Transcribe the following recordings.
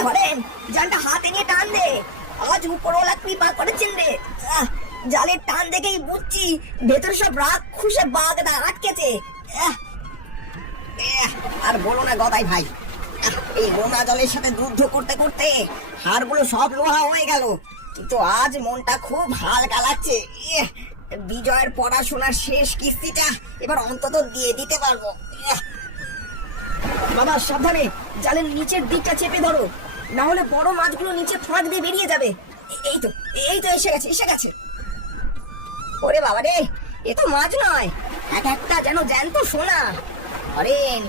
আরে হরেন, জালটা হাতে নিয়ে টান দে। আজ উপরওয়ালা কৃপা করেছেন রে। জালের টান দেখেই বুঝছি ভেতরে সব রাগ খুশে বাগদা আটকেছে। আর বলো না গদাই ভাই, এই নোনা জলের সাথে যুদ্ধ করতে করতে হাড়গুলো সব লোহা হয়ে গেল, কিন্তু আজ মনটা খুব হালকা লাগছে। বিজয়ের পড়াশোনার শেষ কিস্তিটা এবার অন্তত দিয়ে দিতে পারবো। বাবা সাবধানে, জালের নিচের দিকটা চেপে ধরো, না হলে বড় মাছগুলো নিচে ফাঁক দিয়ে বেরিয়ে যাবে। এই তো এসে গেছে। ওরে বাবা রে, এ তো মাছ নয়, এক একটা যেন জ্যান্ত সোনা। হরেন,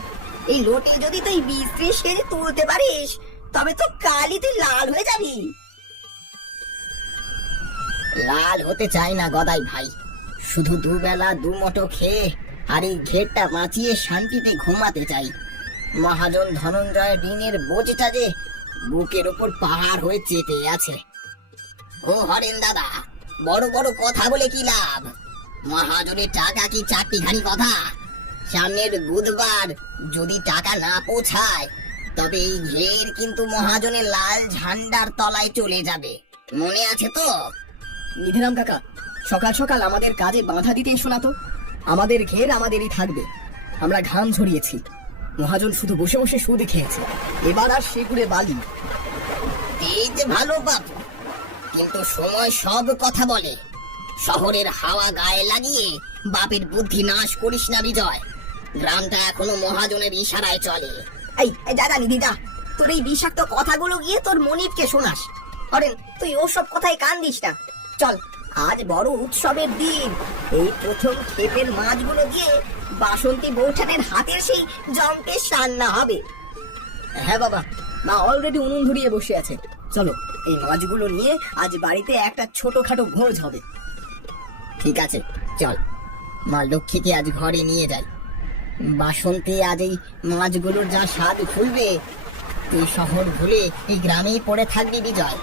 এই লোটে যদি তুই 20-30 কেজি তুলতে পারিস তবে তো কালই তুই লাল হয়ে যাবি। লাল হতে চাই না গদাই ভাই, শুধু দুবেলা দুমুঠো খেয়ে আর এই ঘেরটা বাঁচিয়ে শান্তিতে ঘুমাতে চাই। মহাজন ধনঞ্জয় ঋণের বোঝটা যে বুকের উপর পাহাড় হয়ে চেপে আছে। ও হরেন দাদা, বড় বড় কথা বলে কি লাভ? মহাজনের টাকা কি চারটিখানি কথা? সামনের বুধবার যদি টাকা না পৌঁছায় তবে এই ঘের কিন্তু মহাজনের লাল ঝান্ডার তলায় চলে যাবে, মনে আছে তো? নিধিরাম কাকা, সকাল সকাল আমাদের কাজে বাধা দিতে এসো না তো। আমাদের ঘের আমাদেরই থাকবে, আমরা ঘাম ঝরিয়েছি, মহাজন শুধু বসে বসে সুদে খেয়েছে, এবার আর সেগুড়ে বালি। এই যে ভালো বাবু, কিন্তু সময় সব কথা বলে। শহরের হাওয়া গায়ে লাগিয়ে বাপের বুদ্ধি নাশ করিস না বিজয়। গ্রামটা এখনো মহাজনের ইশারায় চলে। এই দাদা নিধিদা, তোর এই বিষাক্ত কথাগুলো গিয়ে তোর মনিবকে শোনাস। হরেন, তুই ওসব কথায় কান দিস না। চল, আজ বড় উৎসবের দিন, এই প্রথম ক্ষেপের মাছগুলো দিয়ে বাসন্তী বৌঠানের হাতের সেই জম্পেশ রান্না হবে। হ্যাঁ বাবা, মা অলরেডি উনুন ধরিয়ে বসে আছে। চলো, এই মাছগুলো নিয়ে আজ বাড়িতে একটা ছোটখাটো ভোজ হবে। ঠিক আছে, চল, মা লক্ষ্মীকে আজ ঘরে নিয়ে যাই। বাসন্তী আজ এই মাছগুলোর যা স্বাদ খুলবে, তুই শহর ভুলে এই গ্রামেই পড়ে থাকবি বিজয়।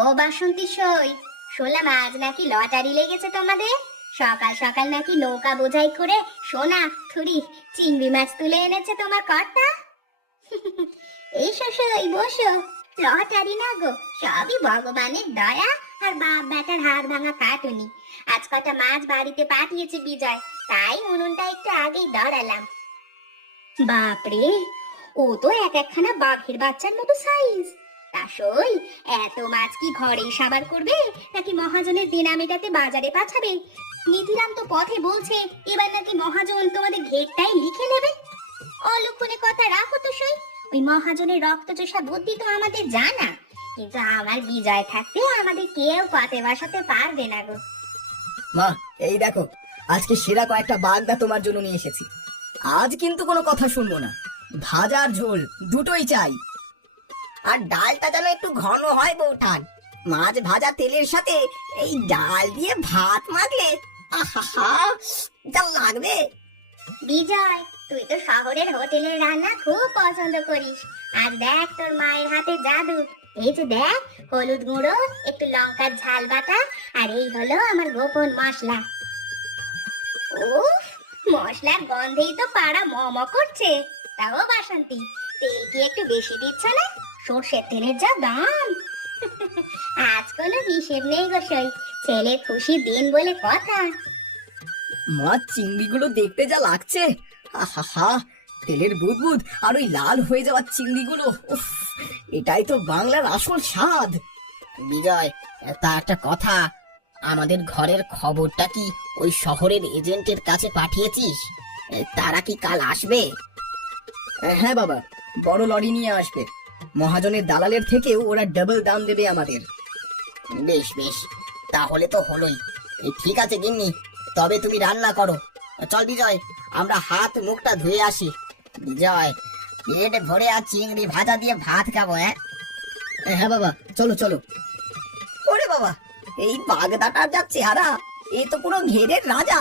ও বাসন্তী সই, শুনলাম আজ নাকি লটারি লেগেছে তোমাদের। সকাল সকাল নাকি নৌকা বোঝাই করে সোনা থুরি চিংড়ি মাছ তুলে এনেছে তোমার কর্তা। এই সই বসো, লটারি না গো, সবই ভগবানের দয়া আর বাপ বেটার হাড় ভাঙা কাটুনি। আজ কটা মাছ বাড়িতে পাঠিয়েছে বিজয়, তাই উনুনটা একটু আগেই ধরালাম। বাপরে, ও তো এক একখানা বাঘের বাচ্চার মতো সাইজ। তাসই এত মাছ কি ঘরেই সাবার করবে নাকি মহাজনের দেনা মেটাতে বাজারে পাঠাবে? নিধিরাম তো পথে বলছে এবার নাকি মহাজন তোমাদের ঘেরটাই লিখে নেবে। অলক্ষণে কথা রাখো তো সই, ওই মহাজনের রক্তচোষা বুদ্ধি তো আমাদের জানা, কিন্তু আমার বিজয় থাকতে আমাদের কেউ পথে বসাতে পারবে না গো। মা, এই দেখো, আজকে সেরা কয়েকটা বাগদা তোমার জন্য নিয়ে এসেছি। আজ কিন্তু কোনো কথা শুনবো না, ভাজার ঝোল দুটোই চাই। আর ডালটা যেন একটু ঘন হয় বৌঠান। মাছ ভাজা তেলের সাথে এই ডাল দিয়ে ভাত মাখলে আহা যা লাগবে। বিজয়, তুই তো শহরের হোটেলের রান্না খুব পছন্দ করিস। আর দেখ তোর মায়ের হাতে জাদু। এই যে দেখ, হলুদ গুঁড়ো, একটু লঙ্কার ঝাল বাটা, আর এই হলো আমার গোপন মশলা। উফ, মশলার গন্ধেই তো পাড়া মম করছে। তাও বাসন্তী, তেল কি একটু বেশি দিচ্ছ না? সর্ষের তেলের যা দাম। আজ কোনো হিসেব নেই গো সই, ছেলে খুশি দিন বলে কথা। মাছ চিংড়িগুলো দেখতে যা লাগছে, আহা, তেলের বুদবুদ আর ওই লাল হয়ে যাওয়া চিংড়িগুলো, উফ, এটাই তো বাংলার আসল স্বাদ। বিজয়, তা একটা কথা, আমাদের ঘরের খবরটা কি ওই শহরের এজেন্টের কাছে পাঠিয়েছিস? তারা কি কাল আসবে? হ্যাঁ বাবা, বড় লরি নিয়ে আসবে। মহাজনের দালালের থেকেও ওরা ডাবল দাম দেবে আমাদের। বেশ বেশ, তাহলে তো হলোই। ঠিক আছে গিন্নি, তবে তুমি রান্না করো। চল বিজয়, আমরা হাত মুখটা ধুয়ে আসি। বিজয়, পেট ভরে আর চিংড়ি ভাজা দিয়ে ভাত খাবো। হ্যাঁ বাবা, চলো চলো। ওরে বাবা, এই বাগদাটার যা চেহারা, এ তো পুরো ঘেরের রাজা।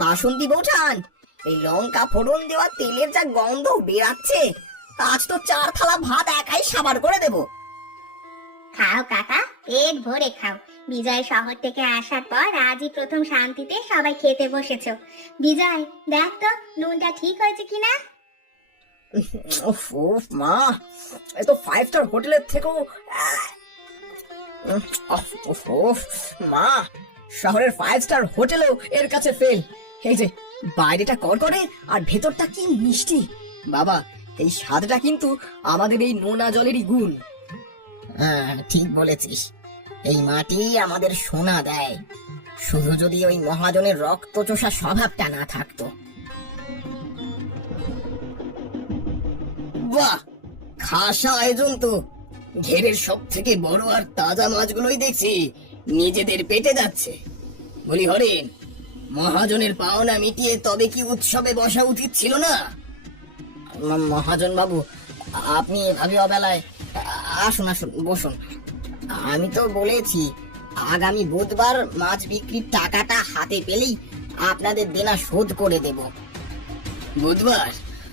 বাসন্তী বৌঠান, এই লঙ্কা ফোড়ন দেওয়া তেলের যা গন্ধ বেরাচ্ছে, আজ তো 4 থালা ভাত একাই সাবার করে দেব। খাও কাকা, পেট ভরে খাও। বিজয় শহর থেকে আসার পর আজই প্রথম শান্তিতে সবাই খেতে বসেছো। বিজয়, দেখ তো নুনটা ঠিক হয়েছে কিনা। উফ উফ মা, এ তো 5 স্টার হোটেলের থেকেও উফ উফ উফ মা, শহরের 5 স্টার হোটেলেও এর কাছে ফেল। এই যে বাইরেটা করকরে আর ভেতরটা কি মিষ্টি। বাবা, এই স্বাদটা কিন্তু আমাদের এই নোনা জলেরই গুণ। হ্যাঁ, ঠিক বলেছিস। এই মাটি আমাদের সোনা দেয়, শুধু যদি ওই মহাজনের রক্তচোষা স্বভাবটা না থাকতো। বাহ, খাসা আয়োজন তো। ঘেরের সব থেকে বড় আর তাজা মাছগুলোই দেখছি নিজেদের পেটে যাচ্ছে। বলি হরেন, মহাজনের পাওনা মিটিয়ে তবে কি উৎসবে বসা উচিত ছিল না? মহাজন বাবু, আপনি এভাবে অবেলায় আসুন আসুন, বসুন। আমি তো বলেছি আগামী বুধবার মাছ বিক্রির টাকাটা হাতে পেলেই আপনাদের দেনা শোধ করে দেব। বুধবার?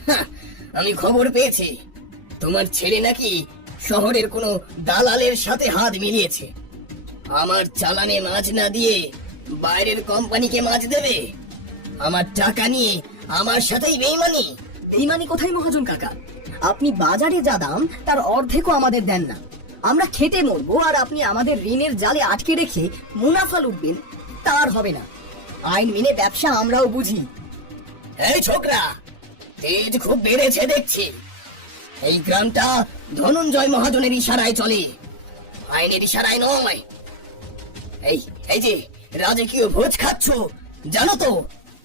হাহ, আমি খবর পেয়েছি তোমার ছেলে নাকি শহরের কোনো দালালের সাথে হাত মিলিয়েছে। আমার চালানে মাছ না দিয়ে বাইরের কোম্পানিকে মাছ দেবে? আমার টাকা নিয়ে আমার সাথেই বেইমানি? বেইমানি কোথায় মহাজন কাকা? আপনি বাজারে যা দাম তার অর্ধেকও আমাদের দেন না। আমরা খেটে মরবো আর আপনি আমাদের ঋণের জালে আটকে রেখে মুনাফা লুটবেন, তার হবে না। আইন মেনে ব্যবসা আমরাও বুঝি। এই ছোকরা, তেজ খুব বেড়েছে দেখছি। এই গ্রামটা ধনঞ্জয় মহাজনের ইশারায় চলে, আইনের ইশারায় নয়। এই এই যে রাজকীয় ভোজ খাচ্ছ, জানো তো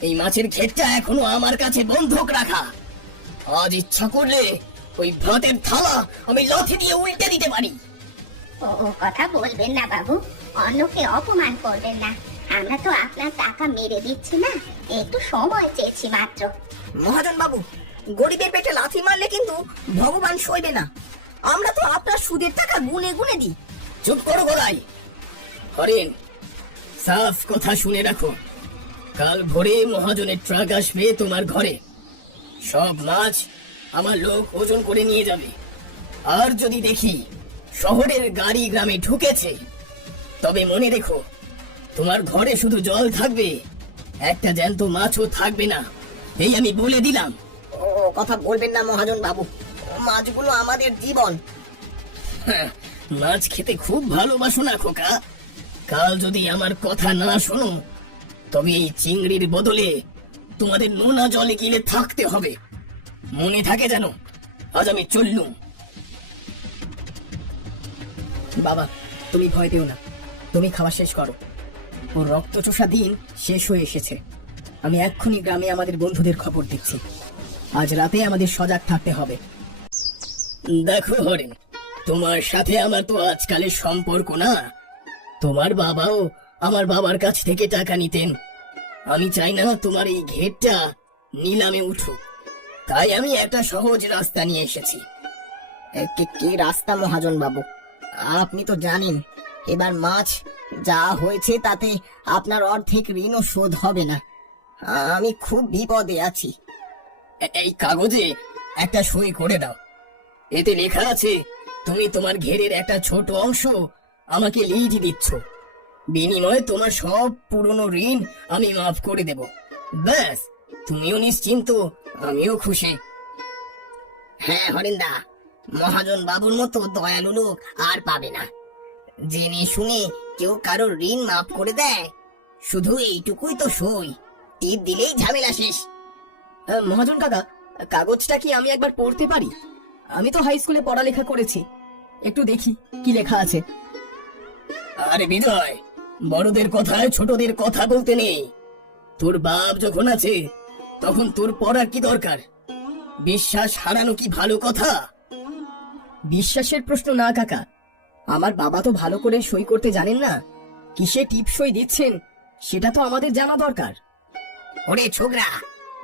এই মাছের ক্ষেতটা এখনো আমার কাছে বন্ধক রাখা। আজ ইচ্ছা করলে ওই ভাতের থালা আমি লাথি দিয়ে উল্টে দিতে পারি। ও কথা বলবেন না বাবু, অন্যকে অপমান করবেন না। আমরা তো আপনার টাকা মেরে দিচ্ছি না, একটু সময় চেয়েছি মাত্র। মহাজন বাবু, গরিবের পেটে লাথি মারলে কিন্তু ভগবান সইবে না। আমরা তো আপনার সুদের টাকা গুনে গুনে দিই। চুপ করো গোলাই। হরেন, সাফ কথা শুনে রাখো, কাল ভোরে মহাজনের ট্রাক আসবে তোমার ঘরে। সব মাছ আমার লোক ওজন করে নিয়ে যাবে। আর যদি দেখি শহরের গাড়ি গ্রামে ঢুকেছে, তবে মনে রেখো তোমার ঘরে শুধু জল থাকবে, একটা জ্যান্ত মাছও থাকবে না। এই আমি বলে দিলাম। ও কথা বলবেন না মহাজন বাবু, মাছগুলো আমাদের জীবন। মাছ খেতে খুব ভালোবাসো না খোকা? কাল যদি আমার কথা না শোনো, তবে এই চিংড়ির বদলে তোমাদের নোনা জলে গিলে থাকতে হবে। মনে থাকে যেন। আজ আমি চললুম। বাবা, তুমি ভয় পেও না, তুমি খাওয়া শেষ করো। ওর রক্তচোষা দিন শেষ হয়ে এসেছে। আমি এক্ষুনি গ্রামে আমাদের বন্ধুদের খবর দিচ্ছি। আজ রাতে আমাদের সজাগ থাকতে হবে। দেখো হরেন, তোমার সাথে আমার তো আজকালের সম্পর্ক না। তোমার বাবাও আমার বাবার কাছ থেকে টাকা নিতেন। আমি চাই না তোমার এই ঘেরটা নিলামে উঠুক, তাই আমি একটা সহজ রাস্তা নিয়ে এসেছি। কি রাস্তা মহাজন বাবু? আপনি তো জানেন এবার মাছ যা হয়েছে তাতে আপনার অর্ধেক ঋণও শোধ হবে না। আমি খুব বিপদে আছি। এই কাগজে একটা সই করে দাও। এতে লেখা আছে তুমি তোমার ঘেরের একটা ছোট অংশ আমাকে লিজ দিচ্ছ, বিনিময়ে তোমার সব পুরনো ঋণ আমি মাফ করে দেব। ব্যাস, তুমিও নিশ্চিন্ত, আমিও খুশি। হ্যাঁ হরিন্দা, মহাজন বাবুর মতো দয়ালু লোক আর পাবে না। জেনে শুনে কেউ কারোর ঋণ মাফ করে দেয়, শুধু এইটুকুই তো সই, টিপ দিলেই ঝামেলা শেষ। মহাজন কাকা, কাগজটা কি আমি একবার পড়তে পারি? আমি তো হাই স্কুলে পড়ালেখা করেছি, একটু দেখি কি লেখা আছে। আরে বিজয়, বড়দের কথায় ছোটদের কথা বলতে নেই। তোর বাপ যখন আছে তখন তোর পড়ার কি দরকার? বিশ্বাস হারানো কি ভালো কথা? বিশ্বাসের প্রশ্ন না কাকা, আমার বাবা তো ভালো করে সই করতে জানেন না। কিসে টিপ সই দিচ্ছেন সেটা তো আমাদের জানা দরকার। ওরে ছোকরা,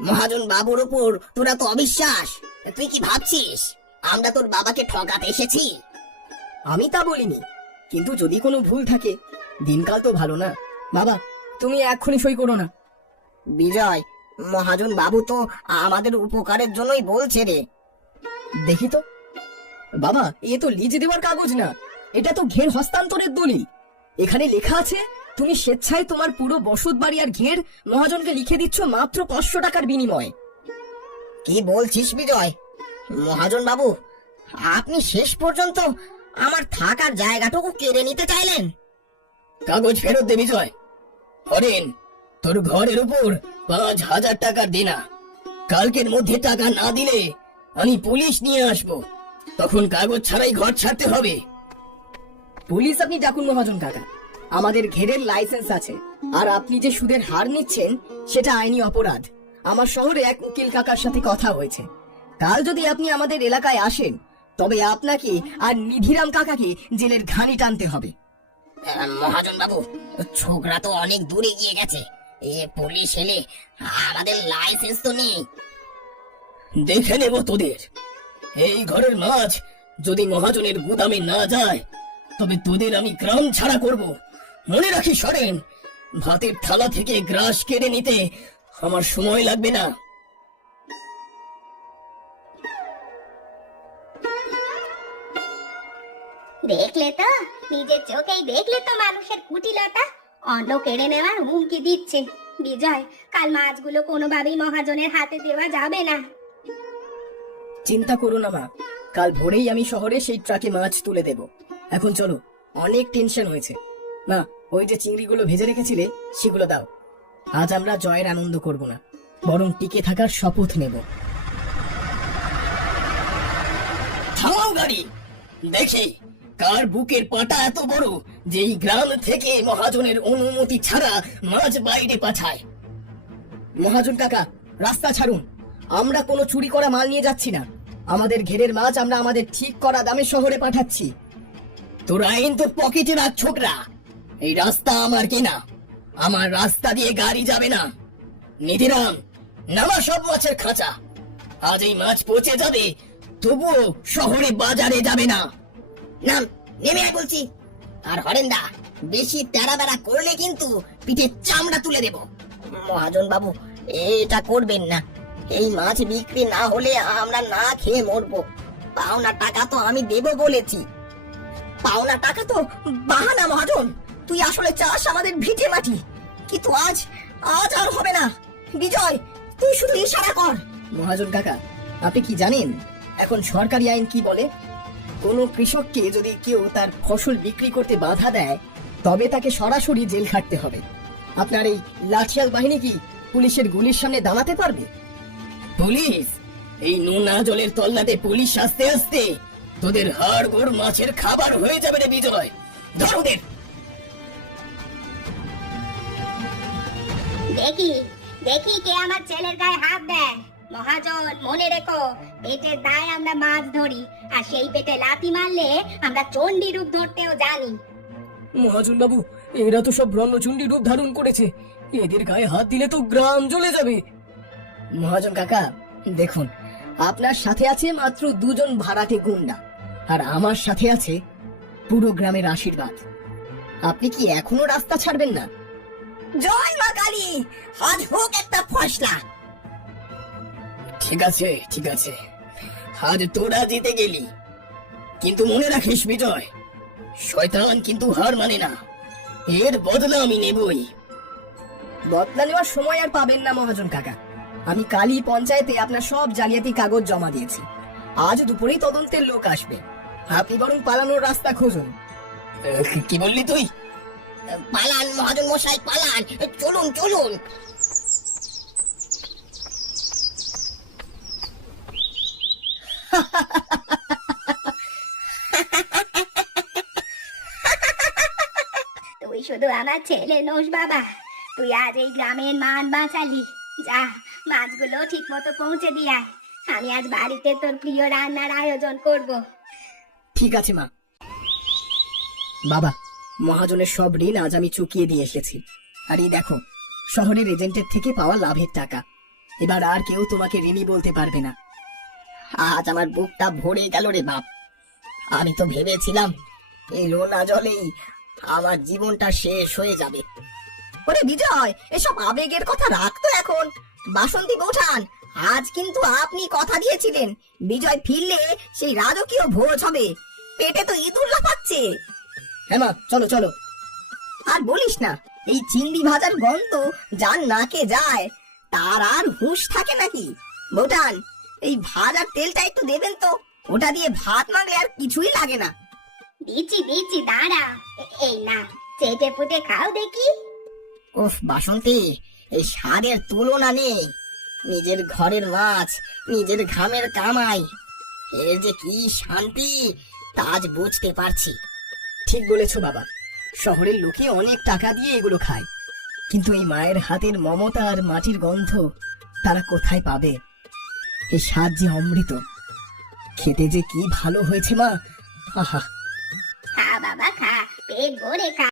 মহাজন বাবুর উপর তোরা তো অবিশ্বাস। তুই কি ভাবছিস আমরা তোর বাবাকে ঠকাতে এসেছি? আমি তা বলিনি, কিন্তু যদি কোনো ভুল থাকে, দিনকাল তো ভালো না। বাবা, তুমি এক্ষুনি সই করো না। বিজয়, মহাজন বাবু তো আমাদের উপকারের জন্যই বলছে রে। দেখি তো। বাবা, এ তো লিজ দেওয়ার কাগজ না, এটা তো ঘের হস্তান্তরের দলিল। এখানে লেখা আছে তুমি স্বেচ্ছায় তোমার পুরো বসত বাড়ি আর ঘের মহাজনকে লিখে দিচ্ছ মাত্র 500 টাকার বিনিময়ে। কি বলছিস বিজয়? মহাজন বাবু, আপনি শেষ পর্যন্ত আমার থাকার জায়গাটুকু কেড়ে নিতে চাইলেন? কাগজ ফেরত দে বিজয়। হরেন, তোর ঘরের উপর 5,000 টাকার দেনা। কালকের মধ্যে টাকা না দিলে আমি পুলিশ নিয়ে আসব। তখন কাগজ ছাড়াই ঘর ছাড়তে হবে। পুলিশ আপনি ডাকুন মহাজন কাকা, আমাদের ঘেরের লাইসেন্স আছে। আর আপনি যে সুদের হার নিচ্ছেন সেটা আইনি অপরাধ। আমার শহরে এক উকিল কাকার সাথে কথা হয়েছে। কাল যদি আপনি আমাদের এলাকায় আসেন তবে আপনাকে আর নিধিরাম কাকাকে জেলের ঘানি টানতে হবে। মহাজন বাবু, ছোকরা তো অনেক দূরে গিয়ে গেছে। পুলিশ এলে আমাদের লাইসেন্স তো নেই। দেখে নেব তোদের। এই ঘরের মাছ যদি মহাজনের গুদামে না যায় তবে তোদের আমি গ্রাম ছাড়া করব। মনে রাখিস সরেন, ভাতের থালা থেকে গ্রাস কেড়ে নিতে আমার সময় লাগবে না। দেখলে তো, নিজের চোখেই দেখলে তো মানুষের কুটিলতা। অন্ন কেড়ে নেওয়ার হুমকি দিচ্ছে। বিজয়, কাল মাছগুলো কোনোভাবেই মহাজনের হাতে দেওয়া যাবে না। চিন্তা করো না মা, কাল ভোরেই আমি শহরে সেই ট্রাকে মাছ তুলে দেব। এখন চলো, অনেক টেনশন হয়েছে। মা, ওই যে চিংড়িগুলো ভেজে রেখেছিলে সেগুলো দাও। আজ আমরা জয়ের আনন্দ করব না, বরং টিকে থাকার শপথ নেব। থামাও গাড়ি, দেখি কার বুকের পাটা এত বড় যে এই গ্রাম থেকে মহাজনের অনুমতি ছাড়া মাছ বাইরে পাঠায়। মহাজন কাকা, রাস্তা ছাড়ুন। আমরা কোনো চুরি করা মাল নিয়ে যাচ্ছি না। আমাদের ঘেরের মাছ আমরা আমাদের ঠিক করা দামে শহরে পাঠাচ্ছি। তোর আইন তো পকেটে রাখ ছোকরা। এই রাস্তা আমার কেনা, আমার রাস্তা দিয়ে গাড়ি যাবে না। নিধিরাম, নামা সব মাছের খাঁচা। আজ এই মাছ পচে যাবে, তবুও শহরে বাজারে যাবে না। নাম, নেমে আয় বলছি। আর হরেন্দা, বেশি তেরা বেড়া করলে কিন্তু পিঠে চামড়া তুলে দেব। মহাজন বাবু, এটা করবেন না। এই মাছ বিক্রি না হলে আমরা না খেয়ে মরবো। পাওনা টাকা তো আমি দেব বলেছি। পাওনা টাকা তো বাহানা মহাজন। তুই আসলে চাস আমাদের ভিটে মাটি, কিন্তু আজ আজ আর হবে না। বিজয়, তুই শুধু ইশারা কর। মহাজন কাকা, আপনি কি জানেন এখন সরকারি আইন কি বলে? কোনো কৃষককে যদি কেউ তার ফসল বিক্রি করতে বাধা দেয় তবে তাকে সরাসরি জেল খাটতে হবে। আপনার এই লাঠিয়াল বাহিনী কি পুলিশের গুলির সামনে দাঁড়াতে পারবে? পুলিশ? এই নোনা জলের তল্লাতে পুলিশ আসতে আসতে তোদের হাড় গোড় মাছের খাবার হয়ে যাবে রে বিজয়। ধরো ওদের। দেখি দেখি কে আমার ছেলের গায়ে হাত দেয়। মহাজন, মনে রেখো, পেটের দায় আমরা মাছ ধরি, আর সেই পেটে লাথি মারলে আমরা চণ্ডী রূপ ধরতেও জানি। মহাজন বাবু, এরা তো সব ব্রহ্মচণ্ডী রূপ ধারণ করেছে। এদের গায়ে হাত দিলে তো গ্রাম জ্বলে যাবে। মহাজন কাকা, দেখুন, আপনার সাথে আছে মাত্র 2 জন ভাড়াটে গুন্ডা, আর আমার সাথে আছে পুরো গ্রামের আশীর্বাদ। আপনি কি এখনো রাস্তা ছাড়বেন না? জয় মা কালী, আজ হোক একটা ফয়সলা। ঠিক আছে, ঠিক আছে, আজ তোরা জিতে গেলি, কিন্তু মনে রাখিস বিজয়, শয়তান কিন্তু হার মানে না। এর বদলা আমি নেবই। বদলা নেওয়ার সময় আর পাবেন না মহাজন কাকা। আমি কালই পঞ্চায়েতে আপনার সব জালিয়াতি কাগজ জমা দিয়েছি। আজ দুপুরেই তদন্তের লোক আসবে। আপনি বরং পালানোর রাস্তা খুঁজুন। কি বললি তুই? পালান মহাজন মশাই, পালান। চলুন চলুন। তুই শুধু আমার ছেলে নোস বাবা। তুই আজ এই গ্রামের মান বাঁচালি। যা, মাছগুলো ঠিক মতো পৌঁছে দিয়ে আয়। আমি আজ বাড়িতে তোর প্রিয় রান্নার আয়োজন করব। ঠিক আছে মা। বাবা, মহাজনের সব ঋণ আজ আমি চুকিয়ে দিয়ে এসেছি। আর এই দেখো, শহরের এজেন্টের থেকে পাওয়া লাভের টাকা। এবার আর কেউ তোমাকে ঋণী বলতে পারবে না। আজ আমার বুকটা ভরে গেল রে বাপ। আমি তো ভেবেছিলাম এই লোনা জলেই আমার জীবনটা শেষ হয়ে যাবে। ওরে বিজয়, এসব আবেগের কথা রাখতো এখন। বাসন্তী বৌঠান, আজ কিন্তু আপনি কথা দিয়েছিলেন বিজয় ফিরলে সেই রাজকীয় ভোজ হবে। পেটে তো ইঁদুর লাফাচ্ছে। হ্যাঁ মা, চলো চলো। আর বলিস না, এই চিংড়ি ভাজার গন্ধ যার নাকে যায় তার আর হুঁশ থাকে নাকি? বোটান, এই ভাজার তেলটা একটু দেবেন তো, ওটা দিয়ে ভাত মাখলে আর কিছুই লাগে না। দিচ্ছি দিচ্ছি, দাঁড়া। এই না, চেটে পুটে খাও দেখি। উফ বাসন্তী, এই স্বাদের তুলনা নেই। নিজের ঘরের মাছ, নিজের ঘামের কামাই, এর যে কি শান্তি তা আজ বুঝতে পারছি। ঠিক বলেছো বাবা, শহরের লোকে অনেক টাকা দিয়ে এগুলো খায়, কিন্তু এই মায়ের হাতের মমতা আর মাটির গন্ধ তারা কোথায় পাবে? এই স্বাদ যে অমৃত, খেতে যে কি ভালো হয়েছে মা, আহা। খা বাবা খা, পেট ভরে খা।